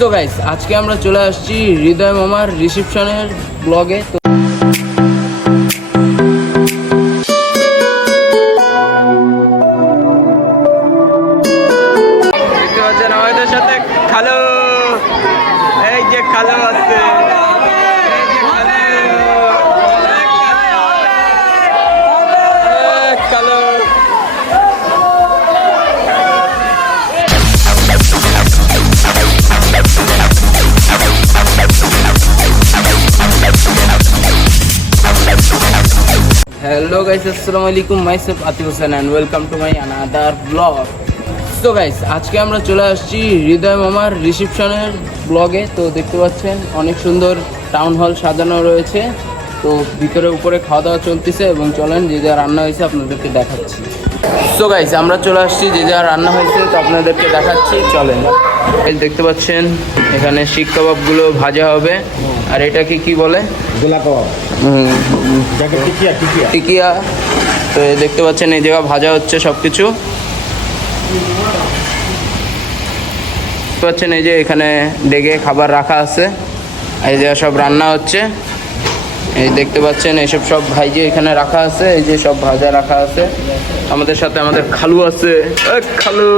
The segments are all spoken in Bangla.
তো গাইস আজকে আমরা চলে আসছি হৃদয় মামার রিসেপশনের ব্লগে হ্যালো গাইস আসসালামু আলাইকুম myself Atif Hossain and welcome to my another blog তো গাইস আজকে আমরা চলে আসছি হৃদয় মামার রিসেপশনের ব্লগে তো দেখতে পাচ্ছেন, অনেক সুন্দর টাউন হল সাজানো রয়েছে। তো ভিতরে উপরে খাওয়া দাওয়া চলতেছে এবং চলেন যে যা রান্না হয়েছে আপনাদেরকে দেখাচ্ছি। তো গাইস আমরা চলে আসছি যে যা রান্না হয়েছে, তো আপনাদেরকে দেখাচ্ছি, চলেন। এই দেখতে পাচ্ছেন, এখানে শিক কাবাবগুলো ভাজা হবে। আর এটাকে কি বলে? গোলা কাবাব। টিকিয়া তো দেখতে পাচ্ছেন এই জায়গা ভাজা হচ্ছে সব কিছু পাচ্ছেন এই যে এখানে ডেকে খাবার রাখা আছে। এই জায়গা সব রান্না হচ্ছে। এই দেখতে পাচ্ছেন এইসব সব ভাইজে এখানে রাখা আছে, এই যে সব ভাজা রাখা আছে। আমাদের সাথে আমাদের খালু আছে। খালু।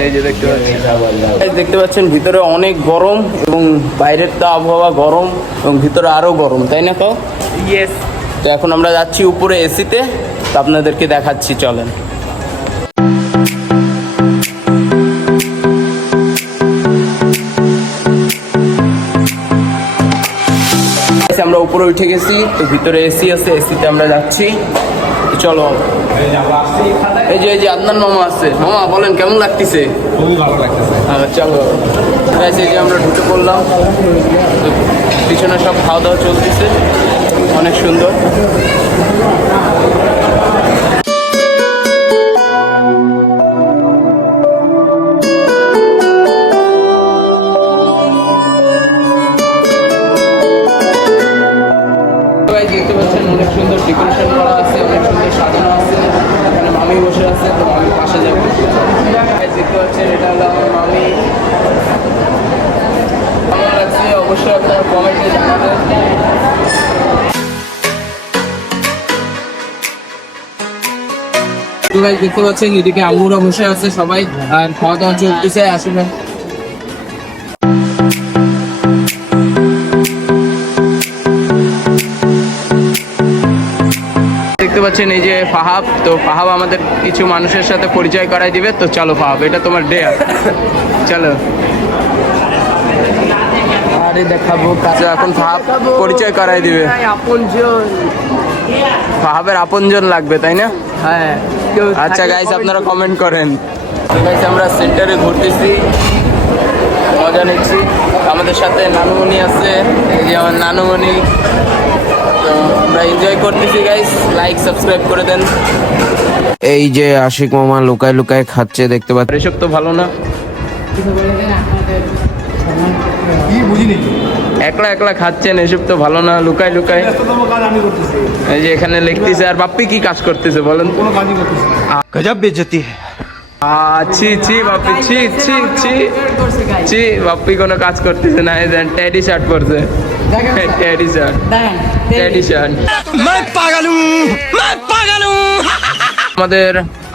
এই যে দেখতে পাচ্ছেন। দেখতে পাচ্ছেন ভিতরে অনেক গরম এবং বাইরের তো আবহাওয়া গরম এবং ভিতরে আরও গরম তাই না তো? ইয়েস তো এখন আমরা যাচ্ছি উপরে এসিতে তো আপনাদেরকে দেখাচ্ছি চলেন। আমরা উপরে উঠে গেছি তো ভিতরে এসি আছে এসিতে আমরা যাচ্ছি। চলো। এই যে এই যে আদনান মামা আছে। মামা বলেন কেমন লাগতেছে? খুবই ভালো লাগতেছে। হ্যাঁ চলো। এই যে আমরা ঢুকে পড়লাম। পিছনে সব খাওয়া দাওয়া চলতেছে। অনেক সুন্দর। অবশ্যই আপনারা কমেন্টে জানাবেন। দেখতে পাচ্ছেন, এদিকে বসে আছে সবাই, আর আসলে দেখতে পাচ্ছেন, এই যে ফাহাব, তো ফাহাব আমাদের কিছু মানুষের সাথে পরিচয় করাই দিবে, তো চলো ফাহাব, এটা তোমার ডে চলো। আরে দেখাবো আচ্ছা, এখন ফাহাব পরিচয় করাই দিবে। ফাহাবের আপনজন। লাগবে তাই না? হ্যাঁ আচ্ছা গাইস আপনারা কমেন্ট করেন। গাইস আমরা সেন্টারে ঘুরতেছি মজা নিচ্ছি। আমাদের সাথে নানুমণি আছে এই যে আমার নানুমণি। তো আমরা এনজয় করতেছি গাইস লাইক সাবস্ক্রাইব করে দেন। এই যে আশিক মামা লুকায় লুকায় খাচ্ছে দেখতে পাচ্ছি এসব তো ভালো না একলা একলা খাচ্ছেন এসব তো ভালো না লুকায় লুকাই এই যে এখানে লিখতেছে আর বাপ্পি কি কাজ করতেছে বলেন? গজব বেজতি ছি ছি বাপ্পি ছি ছি ছি ছি বাপ্পি কোনো কাজ করতেছে না দেন ট্যাডি শার্ট পরছে। হ্যাঁ, ট্যাডি শার্ট। Teddy shirt. আমাদের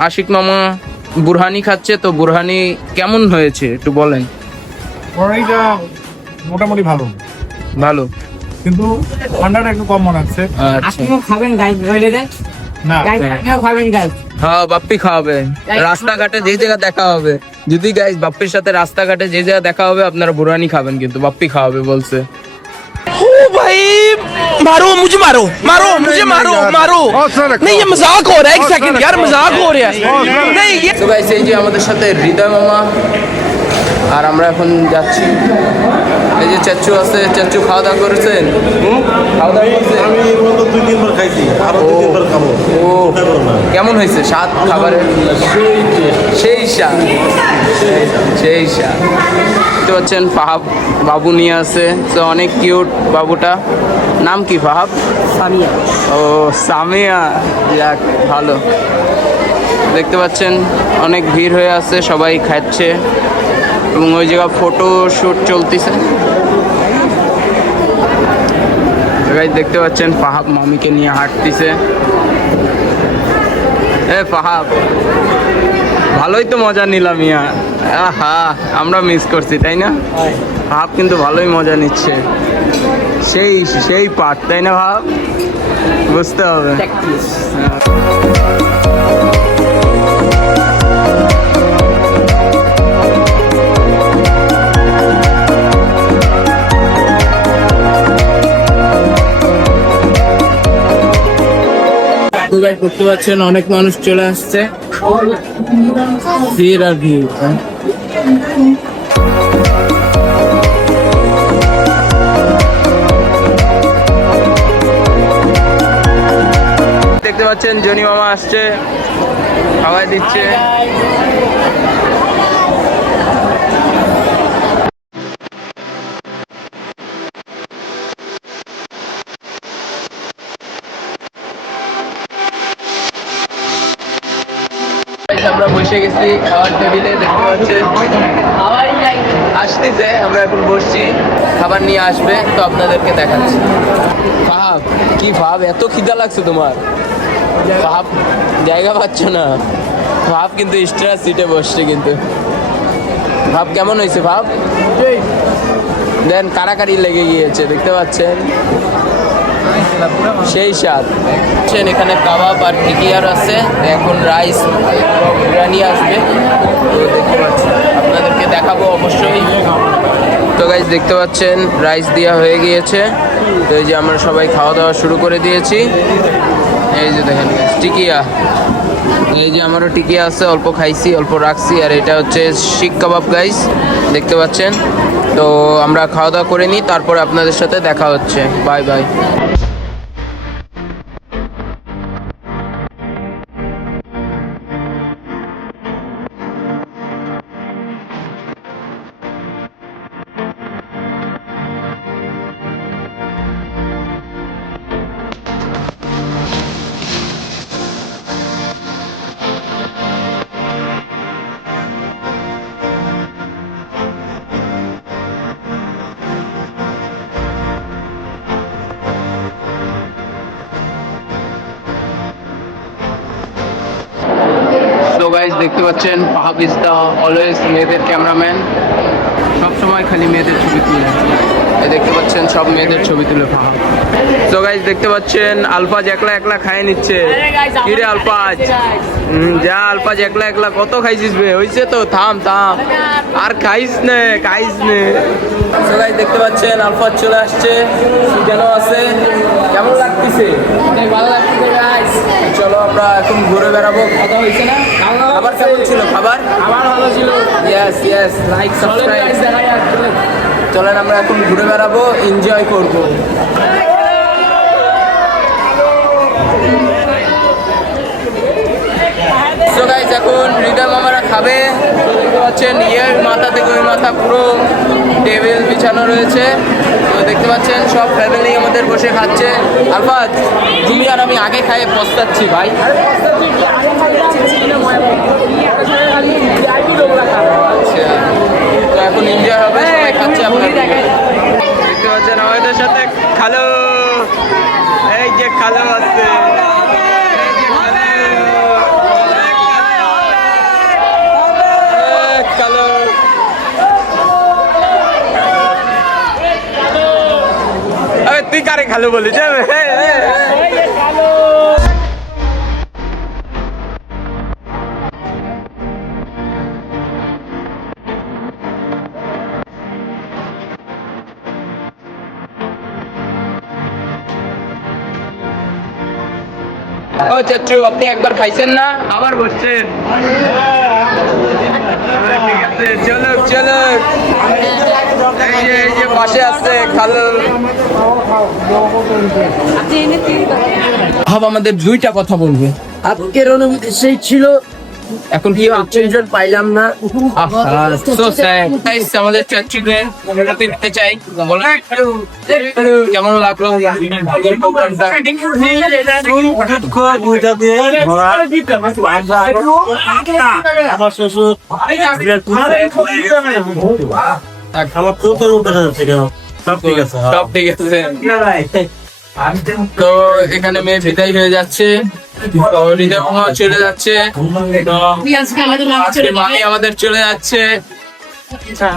আশিক মামা বুরহানি খাচ্ছে তো বুরহানি কেমন হয়েছে একটু বলেন? মোটামুটি ভালো ভালো কিন্তু ঠান্ডাটা একটু কম মনে হচ্ছে আচ্ছা আপনিও খাবেন গাইড বলে দেন না গাইড আপনিও খাবেন গাইড হ্যাঁ বাপ্পি খাওয়াবে রাস্তাঘাটে যে জায়গা দেখা হবে যদি গাইস বাপ্পির সাথে রাস্তাঘাটে যে জায়গা দেখা হবে আপনারা বুরহানি খাবেন কিন্তু বাপ্পি খাওয়াবে বলছে ओ भाई मारो मुझे मारो मारो मुझे मारो मारो नहीं ये मजाक हो रहा है एक सेकंड यार मजाक हो रहा है नहीं ये তো গাইস এই যে আমাদের সাথে হৃদয় মামা আর আমরা এখন যাচ্ছি এই যে চাচু আছে চাচু খাওয়া দাওয়া করেছেন খাওয়া দাওয়া করছেন আমি দুই তিনবার খাইছি আরও দুই তিনবার খাব। ও। কেমন হয়েছে স্বাদ খাবারের? সেই স্বাদ। সেই স্বাদ। দেখতে পাচ্ছেন ফাহাব বাবু নিয়ে আছে। তো অনেক কিউট বাবুটা। নাম কি ফাহাব? সামিয়া। ও সামিয়া। যাক ভালো। দেখতে পাচ্ছেন অনেক ভিড় হয়ে আছে সবাই খাচ্ছে। এবং ওই জায়গা ফটো শ্যুট চলতেছে দেখতে পাচ্ছেন ফাহাব মামিকে নিয়ে হাঁটতেছে। এ ফাহাব ভালোই তো মজা নিলাম ইয়া। আহা আমরা মিস করছি তাই না? ভাব কিন্তু ভালোই মজা নিচ্ছে। সেই সেই পার্ট তাই না ভাব বুঝতে হবে। করতে পারছেন অনেক মানুষ চলে আসছে। ভিড় আর ভিড় দেখতে পাচ্ছেন জনি মামা আসছে খাওয়াই দিচ্ছে। গেছি খাওয়ার টেবিলে দেখতে পাচ্ছেন। আসতেছে আমরা এখন বসছি। খাবার নিয়ে আসবে তো আপনাদেরকে দেখাচ্ছি। ভাব কি ভাব এত খিদা লাগছে তোমার। ভাব জায়গা পাচ্ছ না। ভাব কিন্তু এক্সট্রা সিটে বসছে কিন্তু। ভাব কেমন হয়েছে ভাব দেন কারাকারি লেগে গিয়েছে দেখতে পাচ্ছেন। সেই স্বাদ। এখানে কাবাব আর টিকিয়ার আছে। এখন রাইস বিরিয়ানি আসবে। তো দেখতে আপনাদেরকে দেখাবো অবশ্যই। তো গাইজ দেখতে পাচ্ছেন, রাইস দেওয়া হয়ে গিয়েছে। তো এই যে আমরা সবাই খাওয়া দাওয়া শুরু করে দিয়েছি। এই যে দেখেন টিকিয়া। এই যে আমারও টিকি আছে, অল্প খাইছি, অল্প রাখছি, আর এটা হচ্ছে শিক কাবাব গাইস দেখতে পাচ্ছেন? তো আমরা খাওয়া দাওয়া করে নিই, তারপর আপনাদের সাথে দেখা হচ্ছে। Bye bye. গাইজ দেখতে পাচ্ছেন পাহাব ইজ দ্য অলওয়েজ মেয়েদের ক্যামেরাম্যান সবসময় খালি মেয়েদের ছবি তুলে। এই দেখতে পাচ্ছেন সব মেয়েদের ছবি তুলে পাহাব তো গাইজ দেখতে পাচ্ছেন আলফাজ একলা একলা খায় নিচ্ছে। কিরে আলফাজ? যা আলফাজ একলা একলা কত খাইছিস বে? হইছে তো থাম থাম। আর খাইস নে খাইস নে। তো গাইজ দেখতে পাচ্ছেন আলফাজ চলে আসছে। সুজানো আছে। কেমন লাগতেছে? ভালো গাইজ চলো আমরা এখন ঘুরে বেড়াবো। কথা হয়েছে না? খাবার কেমন ছিল? খাবার? আমার ভালো ছিল। ইয়েস ইয়েস লাইক সাবস্ক্রাইব দেখা যাচ্ছে চলেন আমরা এখন ঘুরে বেড়াবো এনজয় করব। এখন হৃদয় মামারা খাবে। পাচ্ছেন ইয়ের মাথা থেকে ওই মাথা পুরো টেবিল বিছানো রয়েছে। তো দেখতে পাচ্ছেন সব ফ্যামিলি আমাদের বসে খাচ্ছে। আলফাজ তুমি আর আমি আগে খাইয়ে পস্তাচ্ছি ভাই। আচ্ছা তো এখন এনজয় হবে সবাই খাচ্ছে আপনার দেখতে পাচ্ছেন আমাদের সাথে খালো। এই যে খালো আছে এই যে খালো। এই খালো আরে তুই কারে খালো। ও চাচ্ছু আপনি একবার খাইছেন না? আবার বসছেন। চলো চলো এই যে পাশে আছে খালো ভাব আমাদের দুইটা কথা বলবে আজকের অনুভূতি সেই ছিল এখন কি পাইলাম না আমাদের নিতে চাই কেমন লাগল। আমার শ্বশুর আমার তো উঠে যাচ্ছে কেন হ্যাঁ। সব ঠিক আছে। তো এখানে মেয়ে বিদায় হয়ে যাচ্ছে। চলে যাচ্ছে। আমাদের চলে যাচ্ছে।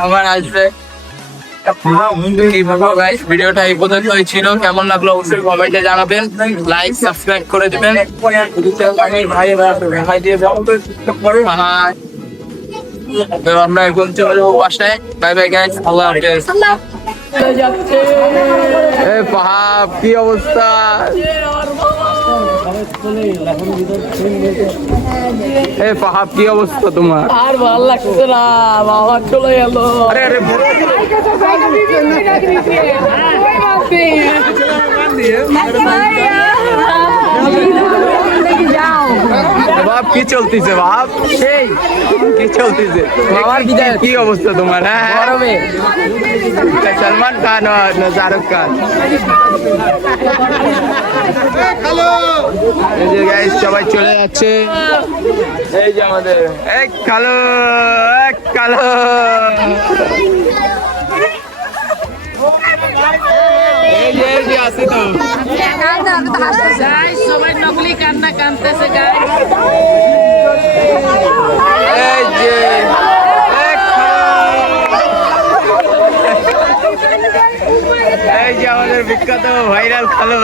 আমার আসবে। ভিডিওটা এই কেমন লাগল অবশ্যই কমেন্টে জানাবেন। লাইক সাবস্ক্রাইব করে দিবেন। আমরা এখন চলে যাব বাসায়। বাই বাই গাইস আল্লাহ হাফেজ। এ পাহাব কি অবস্থা? এ পাহাব কি অবস্থা তোমার? আর ভালো লাগছে না বাবা চলে গেল। আরে আরে বাপ কি চলতেছে বাপ? সেই। কি চলতেছে? বাবার বিদায়। কি অবস্থা তোমার হ্যাঁ? গরমে। সলমান খান আর না শাহরুখ খান? এই যে গাইস সবাই চলে যাচ্ছে। এই যে আমাদের। এক কালো এক কালো। এই যে এই যে তো। সবাই নকলি কান্না কানতেছে গাই এই যে এক এই যে আমাদের বিখ্যাত ভাইরাল খালো